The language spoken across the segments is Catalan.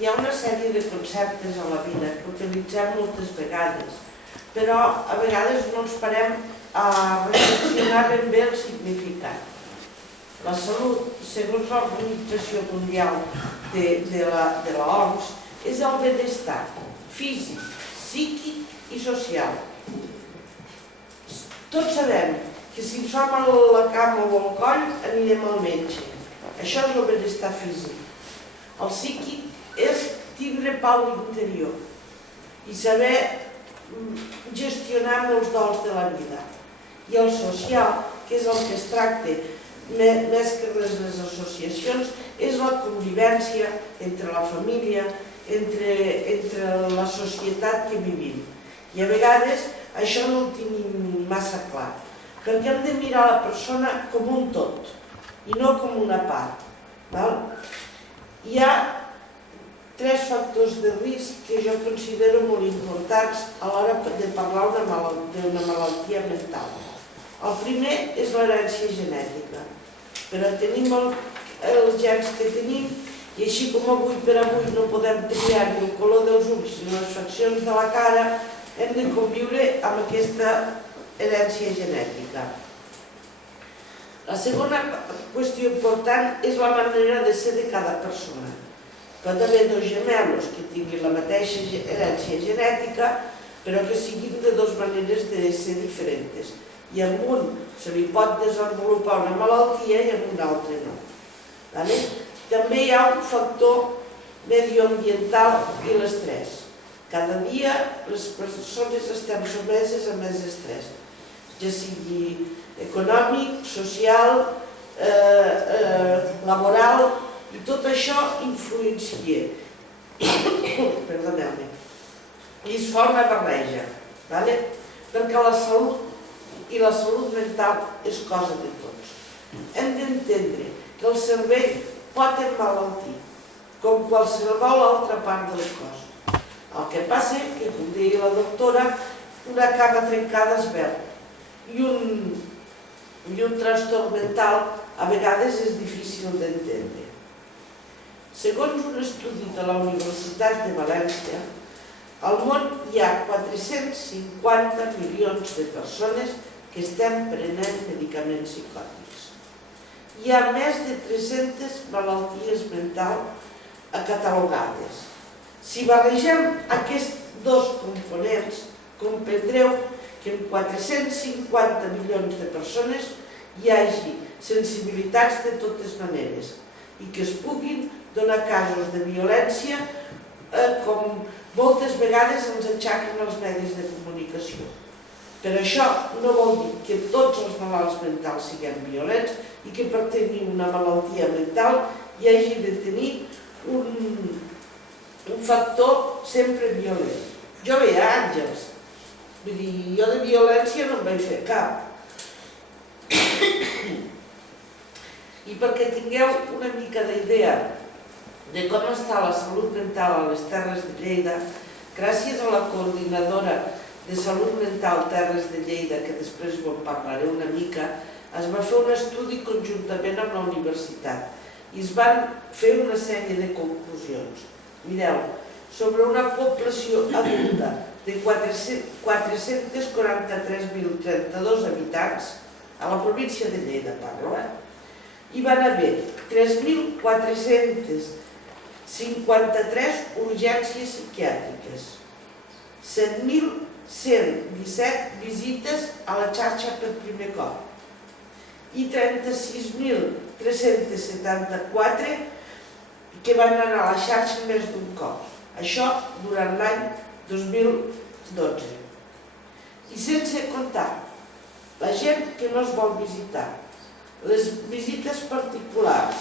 hi ha una sèrie de conceptes a la vida que utilitzem moltes vegades, però a vegades no ens parem a reflexionar ben bé el significat. La salut, segons l'Organització Mundial de l'OMS, és el benestar físic, psíquic i social. Tots sabem que si ens fa mal la cama o el coll anirem al metge. Això és el benestar físic. El psíquic és tindre pau interior i saber gestionar molts dols de la vida. I el social, que és el que es tracta més que les associacions, és la convivència entre la família, entre la societat que vivim. I a vegades això no ho tenim massa clar, perquè hem de mirar la persona com un tot i no com una part. Hi ha 3 factors de risc que jo considero molt importants a l'hora de parlar d'una malaltia mental. El primer és l'herència genètica, però tenim els gens que tenim i així com avui per avui no podem triar ni el color dels ulls ni les faccions de la cara, hem de conviure amb aquesta herència genètica. La segona qüestió important és la manera de ser de cada persona. Pot haver 2 gemelos que tinguin la mateixa herència genètica, però que siguin de 2 maneres de ser diferents. I en un se li pot desenvolupar una malaltia i en un altre no. També hi ha un factor medioambiental i l'estrès. Cada dia les persones estem sotmeses a més estrès, ja sigui econòmic, social, laboral, i tot això influencia. Perdoneu-me. I es fa una barreja, perquè la salut i la salut mental és cosa de tots. Hem d'entendre que el cervell pot emmalaltir, com qualsevol altra part del cos. El que passa és que, com deia la doctora, una cama trencada es veu i un trastorn mental a vegades és difícil d'entendre. Segons un estudi de la Universitat de València, al món hi ha 450 milions de persones que estem prenent medicaments psicòtics. Hi ha més de 300 malalties mentals catalogades. Si barregem aquests 2 components, comprendreu que en 450 milions de persones hi hagi sensibilitats de totes maneres i que es puguin donar casos de violència com moltes vegades ens aixequen els medis de comunicació. Però això no vol dir que tots els malalts mentals siguem violents i que per tenir una malaltia mental hi hagi de tenir un factor sempre violent. Jo veia àngels, vull dir, jo de violència no en vaig fer cap. I perquè tingueu una mica d'idea de com està la salut mental a les Terres de Lleida, gràcies a la coordinadora de Salut Mental Terres de Lleida, que després ho en parlaré una mica, es va fer un estudi conjuntament amb la universitat i es van fer una sèrie de conclusions. Mireu, sobre una població adulta de 443.032 habitants, a la província de Lleida parlo, hi van haver 3.453 urgències psiquiàtriques, 7.117 visites a la xarxa per primer cop i 36.374 que van anar a la xarxa més d'un cop. Això durant l'any 2012. I sense comptar la gent que no es vol visitar, les visites particulars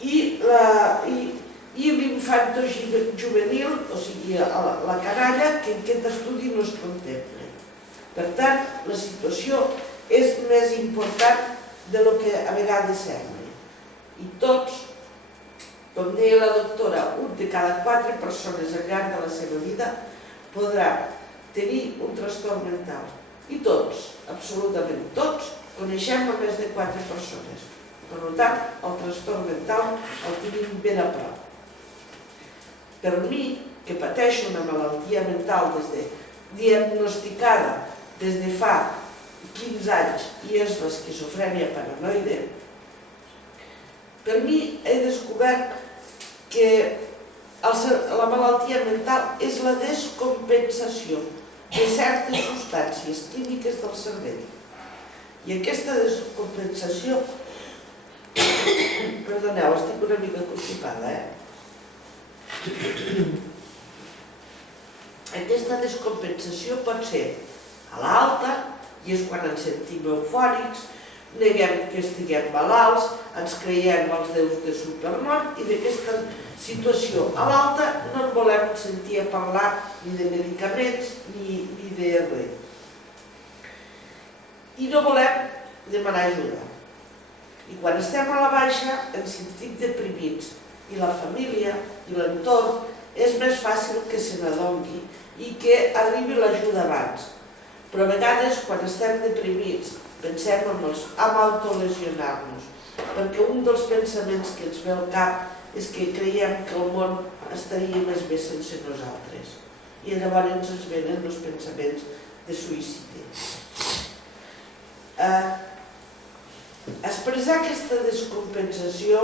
i l'infantojuvenil, o sigui, la canalla, que en aquest estudi no es contempla. Per tant, la situació és més important del que a vegades sembla. I tots, com deia la doctora, un de cada 4 persones al llarg de la seva vida podrà tenir un trastorn mental. I tots, absolutament tots, coneixem a més de 4 persones. Per tant, el trastorn mental el tenim ben a prop. Per mi, que pateixo una malaltia mental diagnosticada des de fa 15 anys i és l'esquizofrènia paranoide, per mi he descobert que la malaltia mental és la descompensació de certes substàncies químiques del cervell. I aquesta descompensació... Perdoneu, estic una mica constipada, Aquesta descompensació pot ser a l'alta, i és quan ens sentim eufòrics, neguem que estiguem malalts, ens creiem els déus de Superman, i d'aquesta situació a l'alta no en volem sentir a parlar ni de medicaments ni de res. I no volem demanar ajuda. I quan estem a la baixa ens sentim deprimits i la família i l'entorn és més fàcil que se n'adongui i que arribi l'ajuda abans. Però a vegades quan estem deprimits pensem en autolesionar-nos, perquè un dels pensaments que ens ve al cap és que creiem que el món estaria més bé sense nosaltres. I llavors ens venen els pensaments de suïcidi. Expressar aquesta descompensació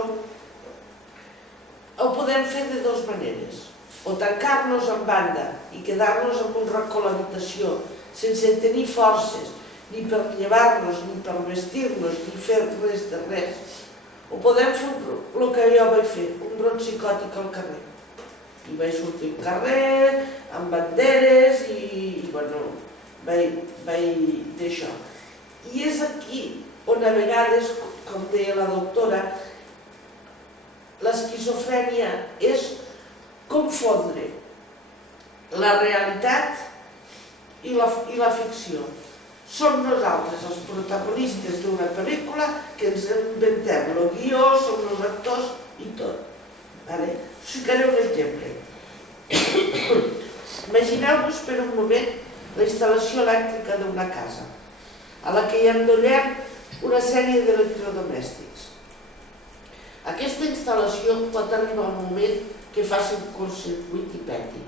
ho podem fer de dues maneres. O tancar-nos en banda i quedar-nos en un racó a l'habitació sense tenir forces ni per llevar-nos, ni per vestir-nos, ni fer res de res. O podem fer el que jo vaig fer, un brot psicòtic al carrer. I vaig sortir al carrer amb banderes i vaig d'això. I és aquí on a vegades, com deia la doctora, l'esquizofrènia és confondre la realitat i la ficció. Som nosaltres els protagonistes d'una pel·lícula que ens inventem el guió, som els actors i tot. Us ficaré un exemple. Imagineu-vos per un moment la instal·lació elèctrica d'una casa, a la que hi endollem una sèrie d'electrodomèstics. Aquesta instal·lació pot arribar un moment que faci un curtcircuit i peti.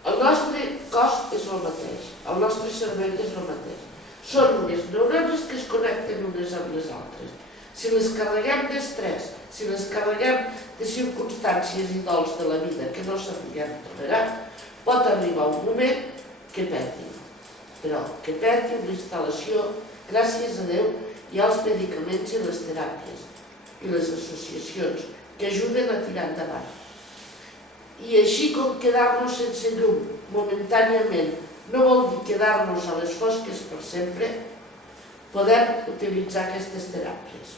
El nostre cos és el mateix, el nostre cervell és el mateix. Són unes neurones que es connecten unes amb les altres. Si les carreguem d'estrès, si les carreguem de circumstàncies i dols de la vida que no sabíem tolerar, pot arribar un moment que peti. Però que peti una instal·lació, gràcies a Déu, hi ha els medicaments i les teràpies i les associacions que ajuden a tirar endavant. I així com quedar-nos sense llum momentàniament no vol dir quedar-nos a les fosques per sempre, podem utilitzar aquestes teràpies.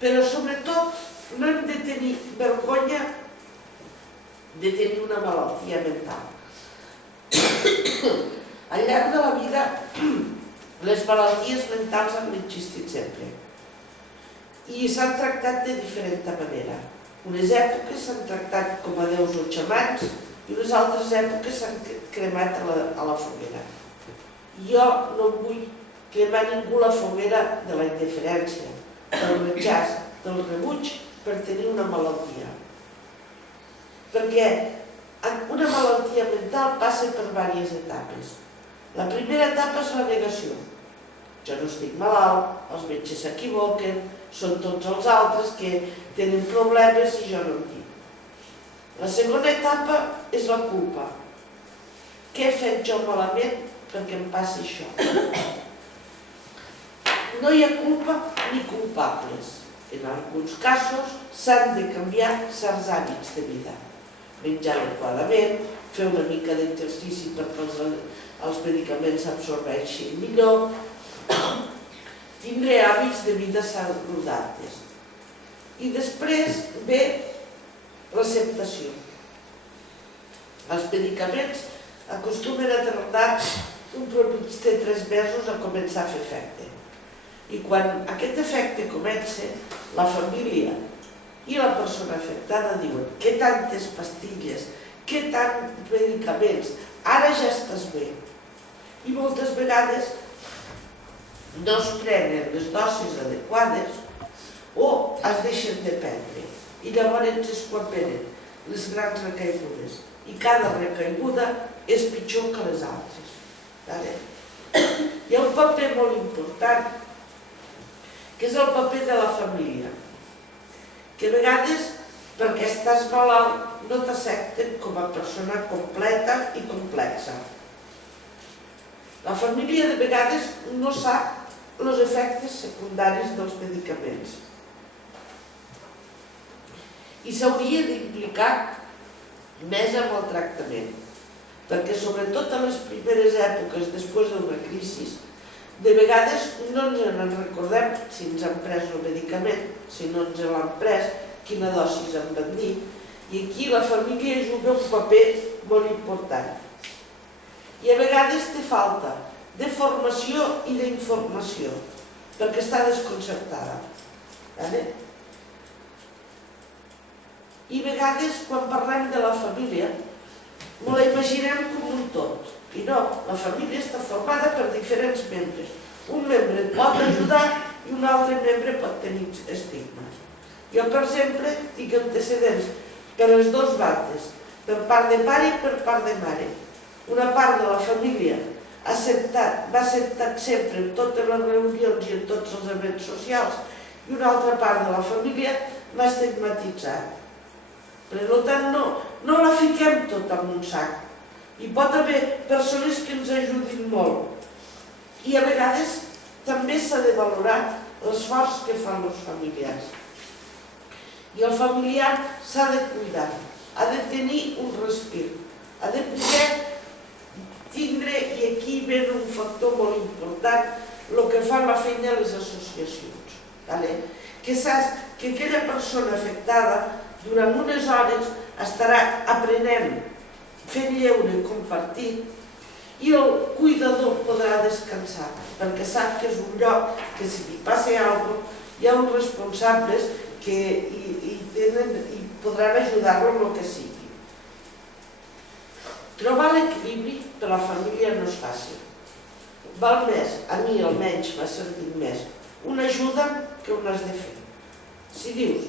Però sobretot no hem de tenir vergonya de tenir una malaltia mental. Al llarg de la vida, les malalties mentals han existit sempre i s'han tractat de diferent manera. Unes èpoques s'han tractat com a déus o xamans i unes altres èpoques s'han cremat a la foguera. Jo no vull cremar ningú a la foguera de la indiferència, del rechaç, del rebuig per tenir una malaltia. Perquè una malaltia mental passa per diverses etapes. La primera etapa és la negació. Jo no estic malalt, els metges s'equivoquen, són tots els altres que tenen problemes i jo no en tinc. La segona etapa és la culpa. Què he fet jo malament perquè em passi això? No hi ha culpa ni culpables. En alguns casos s'han de canviar certs hàbits de vida. Menjar adequadament, fer una mica d'exercici perquè els medicaments s'absorbeixin millor, tindre hàbits de vida saludables. I després ve l'acceptació. Els medicaments acostumen a tardar un promís de 3 mesos a començar a fer efecte. I quan aquest efecte comença, la família i la persona afectada diuen: què tantes pastilles, què tants medicaments, ara ja estàs bé. I moltes vegades no es prenen les dosis adequades o es deixen de perdre. I llavors és quan venen les grans recaigudes. I cada recaiguda és pitjor que les altres. Hi ha un paper molt important, que és el paper de la família, que a vegades, perquè estàs malalt, no t'accepten com a persona completa i complexa. La família de vegades no sap els efectes secundaris dels medicaments. I s'hauria d'implicar més en el tractament, perquè sobretot a les primeres èpoques després d'una crisi, de vegades no ens en recordem si ens han pres el medicament, si no ens l'han pres, quina dosis han van dir, i aquí la família juga un paper molt important. I a vegades té falta de formació i d'informació, perquè està desconcertada. I a vegades, quan parlem de la família, me la imaginem com un tot. I no, la família està formada per diferents membres. Un membre et pot ajudar i un altre membre pot tenir estigmes. Jo, per exemple, tinc antecedents per les dues bandes, per part de pare i per part de mare. Una part de la família va acceptar sempre en totes les reunions i en tots els events socials, i una altra part de la família va estigmatitzar. Per tant, no la fiquem tot en un sac. Hi pot haver persones que ens ajudin molt. I a vegades també s'ha de valorar l'esforç que fan els familiars. I el familiar s'ha de cuidar, ha de tenir un respir, ha de poder tindre, i aquí ve un factor molt important, el que fa la feina a les associacions. Que saps que aquella persona afectada durant unes hores estarà aprenent, fent lleure, compartit, i el cuidador podrà descansar, perquè sap que és un lloc que si li passa alguna cosa, hi ha uns responsables que hi podran ajudar-lo en el que sigui. Trobar l'equilibri per a la família no és fàcil. Val més, a mi almenys m'ha servit més, una ajuda que un has de fer. Si dius,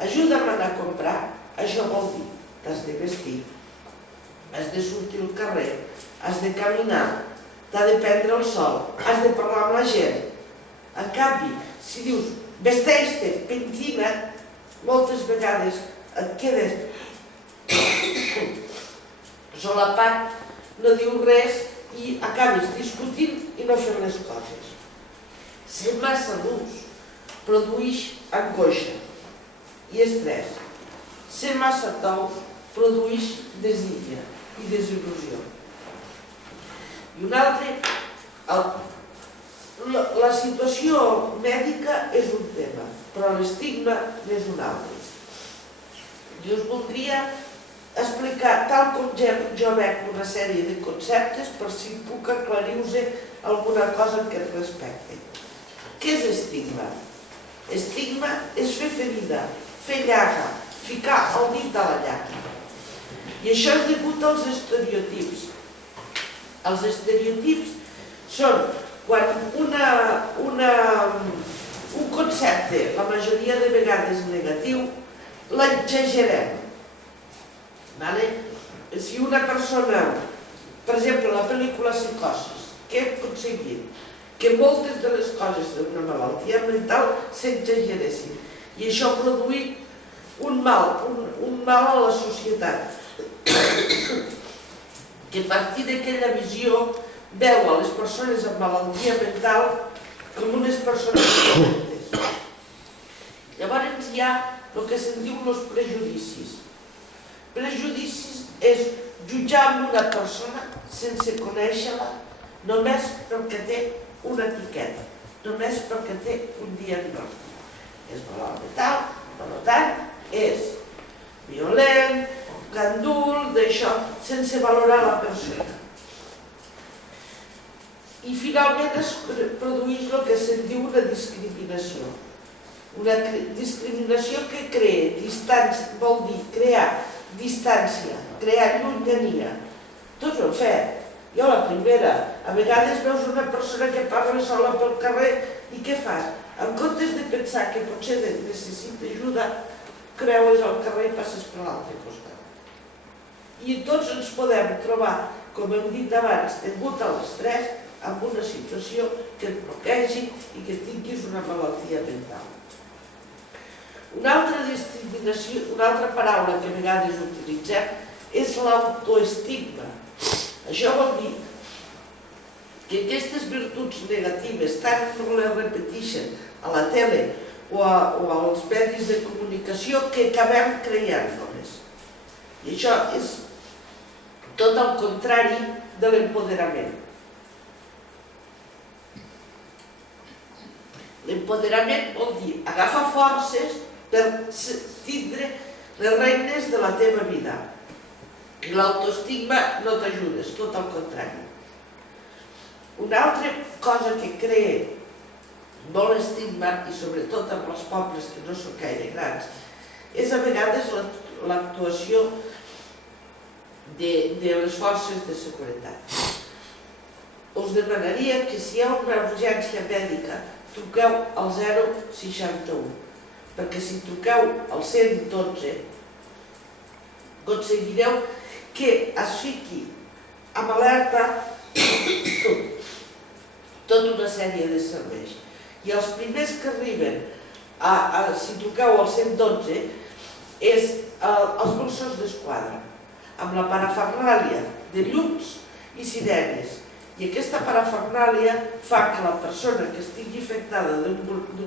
ajuda'm a anar a comprar, això vol dir que has de vestir, has de sortir al carrer, has de caminar, t'ha de prendre el sol, has de parlar amb la gent. En canvi, si dius, vesteix-te, pentina, moltes vegades et quedes solapat, no dius res i acabes discutint i no fent les coses. Ser massa durs produeix angoixa i estrès. Ser massa tous produeix desídia i desil·lusió. I un altre, la situació mèdica és un tema, però l'estigma n'és un altre. Jo us voldria explicar, tal com jo veig una sèrie de conceptes, per si puc aclarir-vos alguna cosa en aquest respecte. Què és estigma? Estigma és fer ferida, fer llaga, ficar el dit a la llaga. I això és degut als estereotips. Els estereotips són quan un concepte, la majoria de vegades negatiu, l'exagerem. Si una persona, per exemple, la pel·lícula Psicosis, què hem aconseguit? Que moltes de les coses d'una malaltia mental s'exageressin. I això ha produït un mal a la societat, que a partir d'aquella visió veu a les persones amb malaltia mental com unes persones dolentes. Llavors hi ha el que se'n diu els prejudicis. Prejudicis és jutjar una persona sense conèixer-la només perquè té una etiqueta, només perquè té un diagnòstic. És malalt mental, per tant, és violent, gandul, d'això, sense valorar la persona. I finalment es produeix el que se'n diu una discriminació. Una discriminació que crea distància, vol dir crear distància, crear llunyania. Tots ho hem fet. Jo la primera, a vegades veus una persona que parla sola pel carrer i què fas? En comptes de pensar que potser necessita ajuda, creues el carrer i passes per l'altre costat. I tots ens podem trobar, com hem dit abans, degut a l'estrès, en una situació que et bloquegi i que tinguis una malaltia mental. Una altra discriminació, una altra paraula que a vegades utilitzem és l'autoestigma. Això vol dir que aquestes virtuts negatives tant no les repeteixen a la tele o als medis de comunicació que acabem creient-les. I això és tot el contrari de l'empoderament. L'empoderament vol dir agafar forces per tindre les regnes de la teva vida. L'autoestigma no t'ajuda, és tot el contrari. Una altra cosa que crea molt estigma, i sobretot amb els pobles que no són gaire grans, és a vegades l'actuació de les forces de seguretat. Us demanaria que si hi ha una urgència mèdica truqueu al 061, perquè si truqueu al 112 aconseguireu que es fiqui amb alerta tota una sèrie de serveis. I els primers que arriben, si truqueu al 112, és els Mossos d'Esquadra, amb la parafernàlia de llums i sirenes. I aquesta parafernàlia fa que la persona que estigui afectada d'un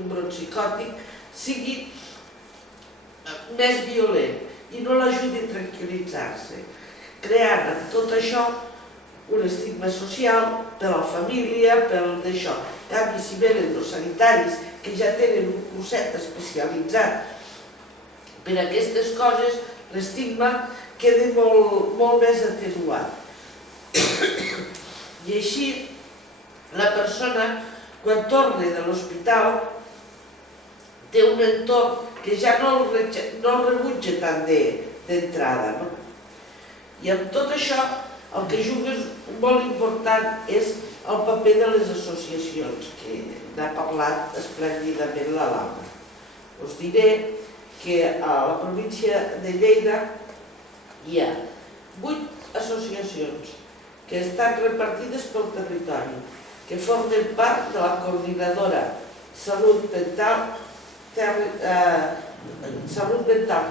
brot psicòtic sigui més violent i no l'ajudi a tranquil·litzar-se, creant amb tot això un estigma social per a la família, per d'això. En canvi, si venen els sanitaris que ja tenen un curset especialitzat per a aquestes coses, l'estigma queda molt més atenuat. I així, la persona, quan torna de l'hospital, té un entorn que ja no el rebutja tant d'entrada. I amb tot això, el que juga molt important és el paper de les associacions, que n'ha parlat esplèndidament la Laura. Us diré que a la província de Lleida hi ha 8 associacions que estan repartides pel territori, que formen part de la coordinadora Salut Mental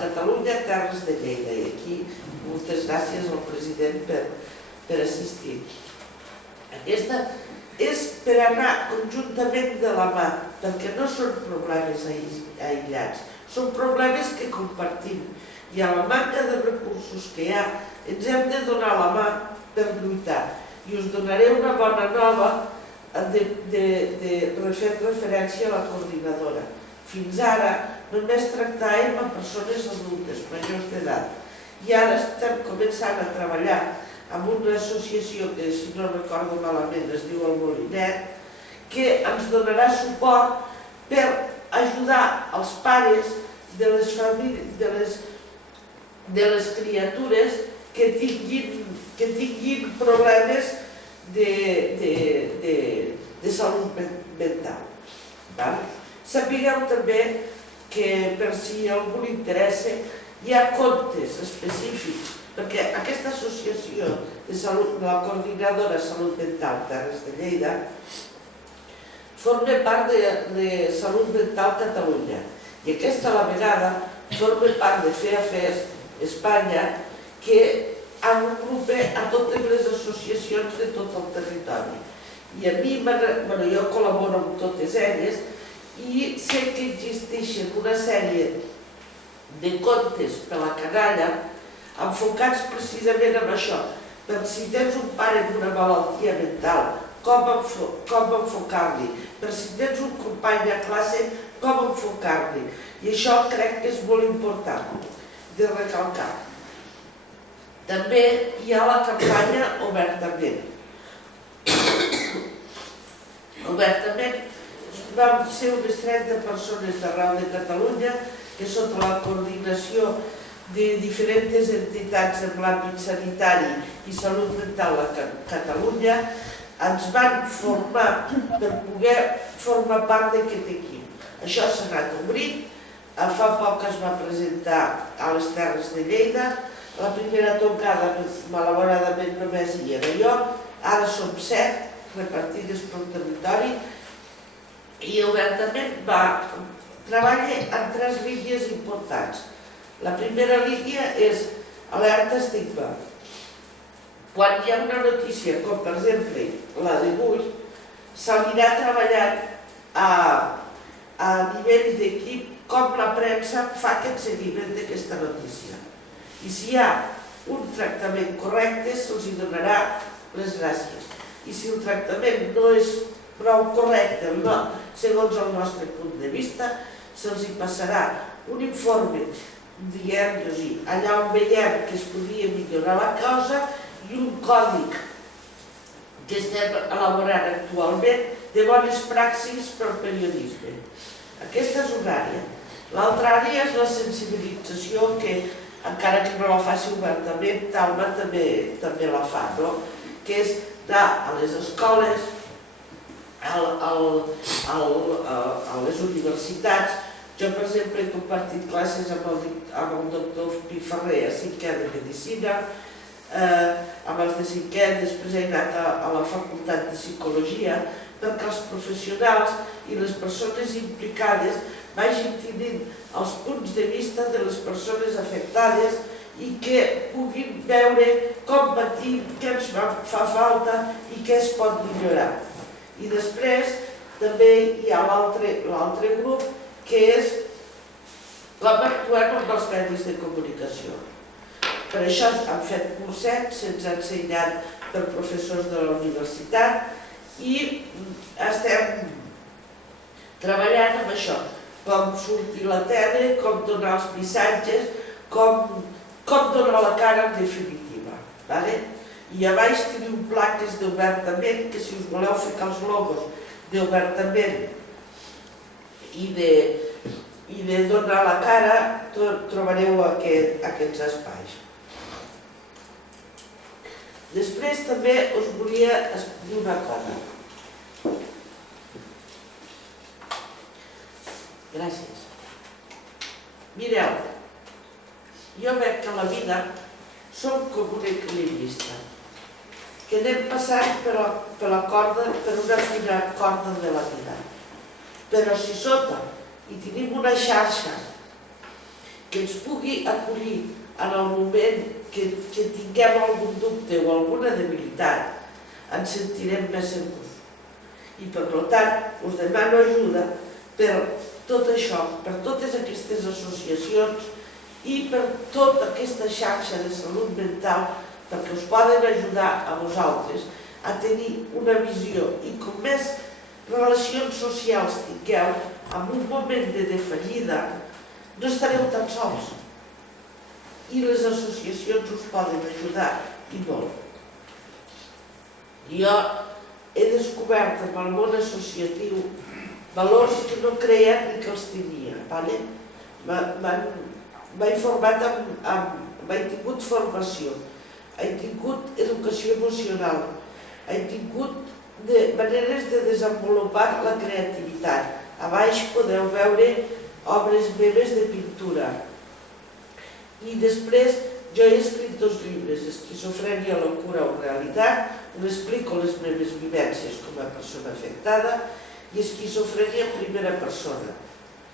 Catalunya Terres de Lleida. I aquí moltes gràcies al president per assistir. Aquesta és per anar conjuntament de la mà, perquè no són problemes aïllats, són problemes que compartim. I a la manca de recursos que hi ha, ens hem de donar la mà per lluitar. I us donaré una bona nova fent referència a la coordinadora. Fins ara només tractàvem amb persones adultes, majors d'edat. I ara estem començant a treballar amb una associació que, si no recordo malament, es diu el Molinet, que ens donarà suport per ajudar els pares de les criatures que tinguin problemes de salut mental. Sapigueu també que, per si a algú li interessa, hi ha comptes específics, perquè aquesta associació de la coordinadora Salut Mental Terres de Lleida forma part de Salut Mental Catalunya, i aquesta a la vegada forma part de FEAFES Espanya, que agrupa a totes les associacions de tot el territori. I a mi, jo col·laboro amb totes elles, i sé que existeixen una sèrie de contes per a la canalla enfocats precisament en això, per si tens un pare amb una malaltia mental, com enfocar-li, per si tens un company a classe, com enfocar-li. I això crec que és molt important de recalcar. També hi ha la campanya Obertament. Obertament vam ser unes 30 persones d'arreu de Catalunya que sota la coordinació de diferents entitats en l'àmbit sanitari i salut mental a Catalunya ens van formar per poder formar part d'aquest equip. Això s'ha anat obrint. Fa poc es va presentar a les Terres de Lleida. La primera tocada, malauradament, només hi era jo. Ara som 7 repartides pel territori i obertament treballa en 3 línies importants. La primera línia és alerta estigma. Quan hi ha una notícia, com per exemple la d'avui, s'anirà treballant a nivell d'equip com la premsa fa aquest seguiment d'aquesta notícia. I si hi ha un tractament correcte, se'ls donarà les gràcies. I si el tractament no és prou correcte, segons el nostre punt de vista, se'ls passarà un informe, diguem-nos, allà on veiem que es podia millorar la cosa, i un còdic que estem elaborant actualment de bones praxis per al periodisme. Aquesta és una àrea. L'altra àrea és la sensibilització, que encara que no la faci obertament, Talma també la fa, que és anar a les escoles, a les universitats. Jo, per exemple, he compartit classes amb el doctor Piferrer a 5è de Medicina, amb els de 5è, després he anat a la Facultat de Psicologia, perquè els professionals i les persones implicades vagin tenint els punts de vista de les persones afectades i que puguin veure com patim, què ens fa falta i què es pot millorar. I després també hi ha l'altre grup, que és com actuem amb els medis de comunicació. Per això han fet cursets, se'ns ha ensenyat per professors de la universitat i estem treballant amb això, com sortir a la tele, com donar els missatges, com donar la cara en definitiva. I a baix teniu un pla que és d'obertament, que si us voleu ficar els logos d'obertament i de donar la cara, trobareu aquests espais. Després també us volia dir una cosa. Gràcies. Mireu, jo veig que a la vida som com un equilibrista, que anem passant per una fina corda de la vida. Però si sota i tenim una xarxa que ens pugui acollir en el moment que tinguem algun dubte o alguna debilitat, ens sentirem més segurs. I per tant, us demano ajuda per tot això, per totes aquestes associacions i per tota aquesta xarxa de salut mental, perquè us poden ajudar a vosaltres a tenir una visió i com més relacions socials tingueu, en un moment de defallida, no estareu tan sols. I les associacions us poden ajudar, i molt. Jo he descobert en el món associatiu valors que no creia ni que els tenia. M'he format, he tingut formació, he tingut educació emocional, he tingut maneres de desenvolupar la creativitat. A baix podeu veure obres meves de pintura. I després jo he escrit 2 llibres, Esquizofrènia, locura o realitat, on explico les meves vivències com a persona afectada, i Esquizofrènia en primera persona.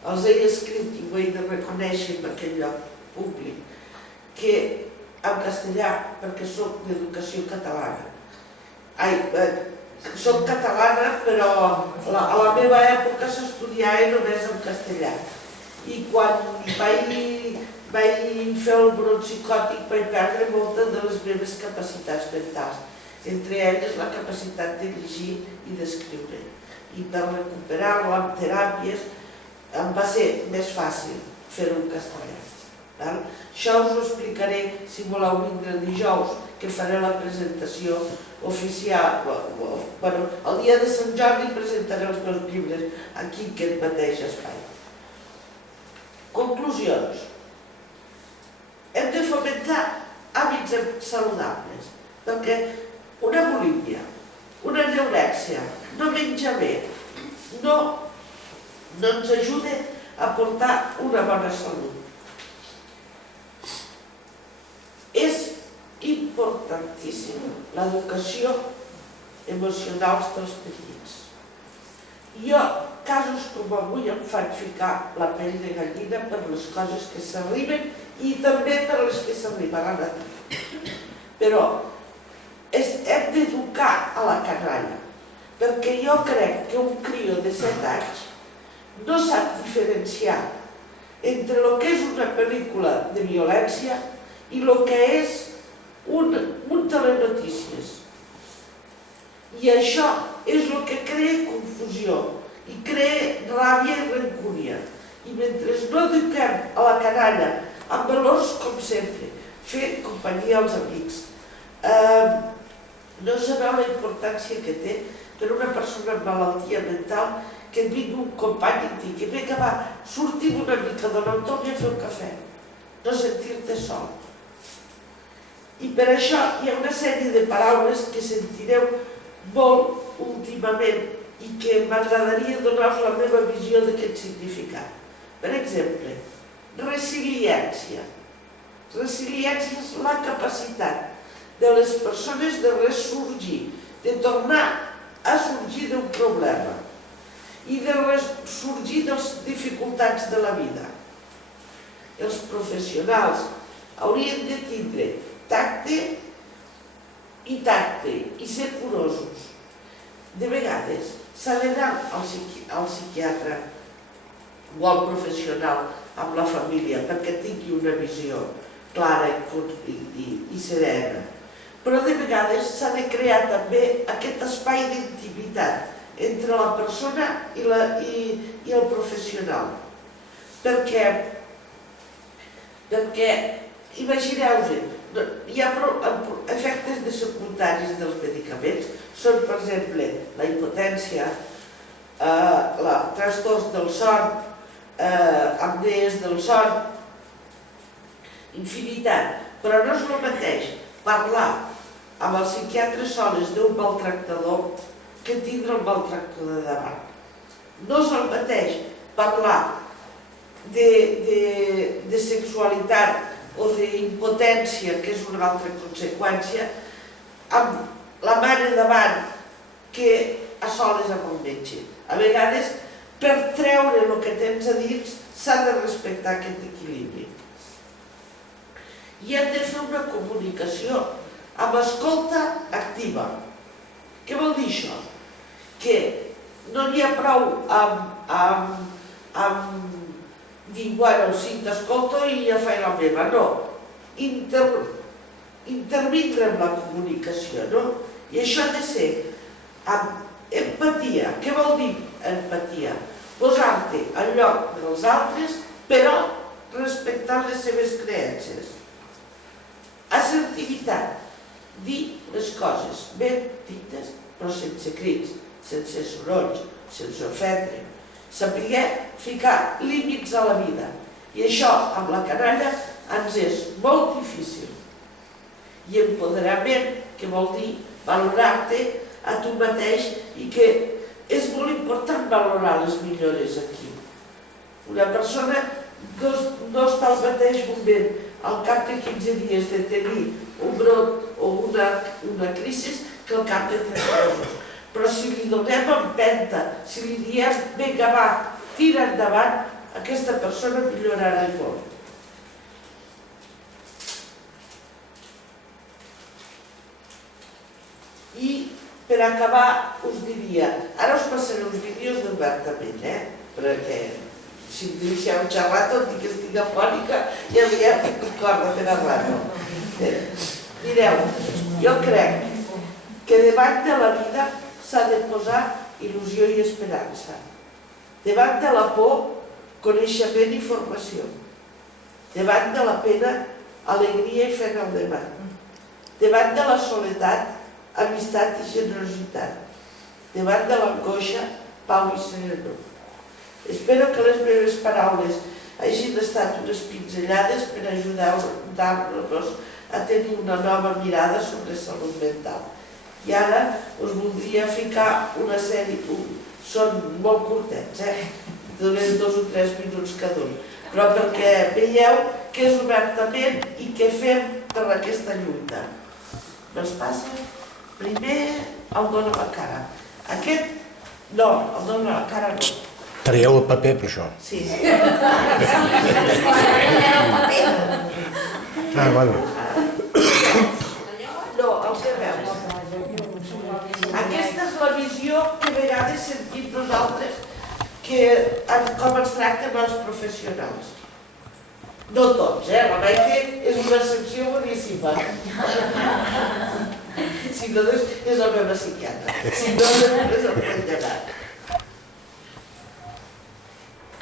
Els he escrit i ho he de reconèixer en aquell lloc públic, que en castellà, perquè soc d'educació catalana. Soc catalana, però a la meva època s'estudiava només en castellà. I quan vaig fer el brot psicòtic vaig perdre moltes de les meves capacitats mentals, entre elles la capacitat de llegir i d'escriure. I per recuperar-la amb teràpies em va ser més fàcil fer-ho en castellà. Això us ho explicaré si voleu vindre el dijous, que faré la presentació oficial. El dia de Sant Jordi presentaré els meus llibres aquí, en aquest mateix espai. Conclusions. Hem de fomentar hàbits saludables, perquè una bulímia, una anorèxia, no menjar bé, no no ens ajuda a portar una bona salut. És importantíssima l'educació emocional dels petits. Jo, casos com avui, em fan ficar la pell de gallina per les coses que s'arriben i també per les que s'arribaran a dir. Però hem d'educar a la canalla, perquè jo crec que un crió de 7 anys no sap diferenciar entre el que és una pel·lícula de violència i el que és un telenotícies. I això és el que crea confusió i crea ràbia i rancúnia. I mentre no eduquem a la canalla amb valors com sempre, fer companyia als amics, no sabeu la importància que té per una persona amb malaltia mental que et vingui un company i et digui vinga va, sortim una mica de l'entorn i a fer un cafè, no sentir-te sol. I per això hi ha una sèrie de paraules que sentireu molt últimament i que m'agradaria donar-vos la meva visió d'aquest significat. Per exemple, resiliència. Resiliència és la capacitat de les persones de ressorgir, de tornar a sorgir d'un problema i de ressorgir de les dificultats de la vida. Els professionals haurien de tindre tacte i ser curosos. De vegades s'ha d'anar al psiquiatre o al professional amb la família perquè tingui una visió clara i serena. Però de vegades s'ha de crear també aquest espai d'intimitat entre la persona i el professional. Perquè imagineu-vos, hi ha efectes de secundaris dels medicaments, són per exemple la impotència, trastorns del son, apnees del son, infinitat. Però no és el mateix parlar amb el psiquiatre soles d'un maltractador que tindre el maltractador davant. No és el mateix parlar de sexualitat o d'impotència, que és una altra conseqüència, amb la mare davant que a soles amb el metge. A vegades, per treure el que tens a dins, s'ha de respectar aquest equilibri. I hem de fer una comunicació amb escolta activa. Què vol dir això? Que no n'hi ha prou amb dir, bueno, sí, t'escolto i ja faig la meva. No, intervindre en la comunicació, no? I això ha de ser amb empatia. Què vol dir empatia? Posar-te al lloc dels altres, però respectant les seves creences. Assertivitat. Dir les coses ben dites, però sense crits, sense sorolls, sense ofendre. Saber ficar límits a la vida. I això, amb la canalla, ens és molt difícil. I empoderament, que vol dir valorar-te a tu mateix i que és molt important valorar les millores aquí. Una persona no està al mateix moment al cap de 15 dies de tenir un brot o una crisi que al cap de 3 mesos. Però si li donem empenta, si li diem, vinga va, tira endavant, aquesta persona millorarà molt. I per acabar us diria, ara us passaré uns vídeos d'obertament, perquè si em deixeu xerrar tot i que estic afònica i aviat tinc corda per a rato. Mireu, jo crec que davant de la vida s'ha de posar il·lusió i esperança. Davant de la por, coneixement i formació. Davant de la pena, alegria i feina al davant. Davant de la soledat, amistat i generositat. Davant de l'angoixa, pau i serenor. Espero que les meves paraules hagin estat unes pinzellades per ajudar-nos a tenir una nova mirada sobre salut mental. I ara us voldria ficar una sèrie, són molt curtets, donem 2 o 3 minuts cada un, però perquè veieu què és obertament i què fem per aquesta lluita. Doncs passa, primer el dona la cara. Aquest, no, el dona la cara no. Traieu el paper per això. Sí. Bueno. No, el que veus. Aquesta és la visió que a vegades sentim nosaltres com ens tracten els professionals. No tots, la Maite és una excepció boníssima. Si no, és la meva psiquiatra. Si no, és el plantejat.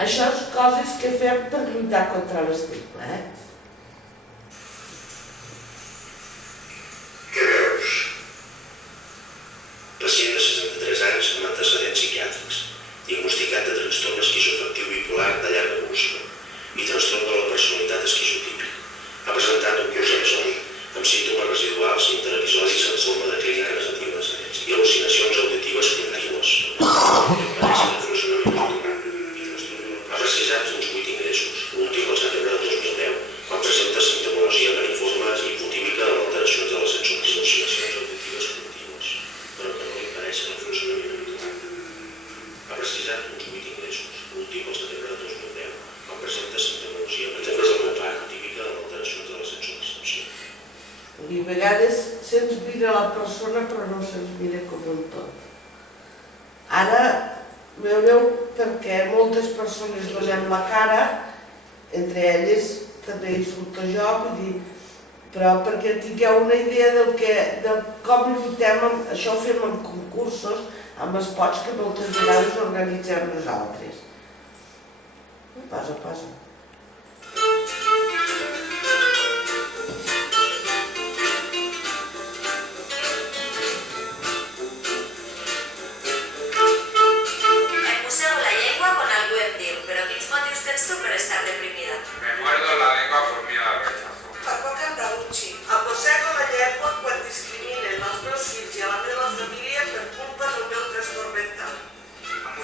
Això és coses que fem per lluitar contra l'estigma, Què veus? Pacient de 63 anys amb antecedents psiquiàtrics, diagnosticat de trastorn esquizoafectiu bipolar de llarga evolució i trastorn de la personalitat esquizotípic. Ha presentat un curs episodi amb símptomes residuals interepisodis en forma de clínica negativa i al·lucinacions auditives contínues. Ha precisat uns 8 ingressos, l'últim al setembre de 2010, quan presenta simptomologia peniforme i hipotímica amb alteracions de les al·lucinacions auditives contínues, però que no li impedeixen el funcionament habitual. Ha precisat uns 8 ingressos, l'últim al setembre de 2010, quan presenta simptomologia peniforme típica amb alteracions de les al·lucinacions. I a vegades se'ns mira la persona però no se'ns mira com un tot. Ara veureu perquè moltes persones donem la cara, entre elles també hi surto jo, però perquè tingueu una idea de com lluitem, això ho fem en concursos, amb espots que moltes vegades organitzem nosaltres. Passa, passa.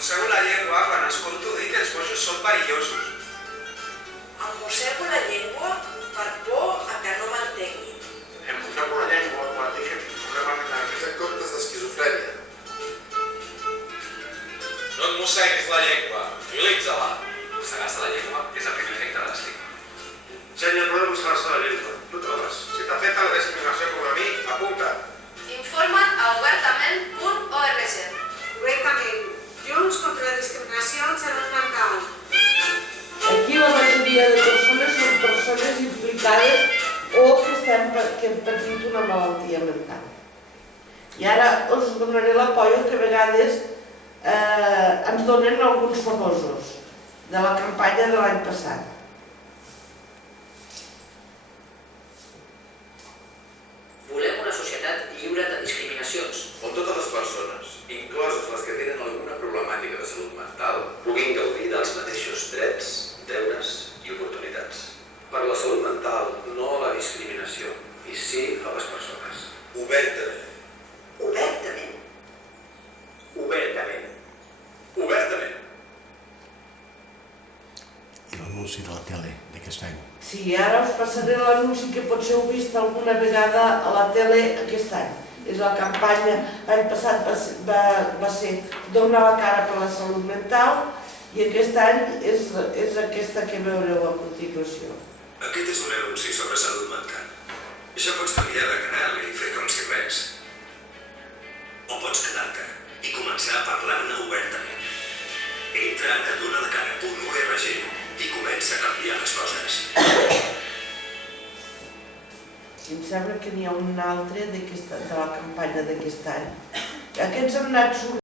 Mossego la llengua quan escolto dir que els bojos són perillosos. Em mossego la llengua per por a que no m'entenguin. Em mossego la llengua quan dic que tinc problemes menals en comptes d'esquizofrènia. No et mosseguis la llengua, utilitza-la. Mossegar-se la llengua és el primer efecte de l'estigma. Xenia, no de mossegar-se la llengua. Tu trobes. Si t'afecta la discriminació com a mi, apunta. Informa't a obertament.org. Obertament. Junts contra la discriminació en salut mental. Aquí la majoria de persones són persones implicades o que hem patit una malaltia mental. I ara us donaré l'apoio que a vegades ens donen alguns famosos de la campanya de l'any passat. Volem una societat lliure de discriminacions, On totes les persones, incloses les que tenen alguna problemàtica de salut mental, puguin gaudir dels mateixos drets, deures i oportunitats. Per la salut mental, no a la discriminació, i sí a les persones. Obertament. Obertament. Obertament. Obertament. I l'anunci de la tele d'aquest any. Sí, ara us passaré l'anunci que potser heu vist alguna vegada a la tele aquest any. És la campanya, l'any passat va ser donar la cara per la salut mental i aquest any és aquesta que veureu a continuació. Aquest és un anunci sobre salut mental. Ja pots canviar de canal i fer com si res. O pots quedar-te i començar a parlar-ne obertament. Entra a donalacara.org i comença a canviar les coses. I em sembla que n'hi ha un altre de la campanya d'aquest any. Aquests han anat sortint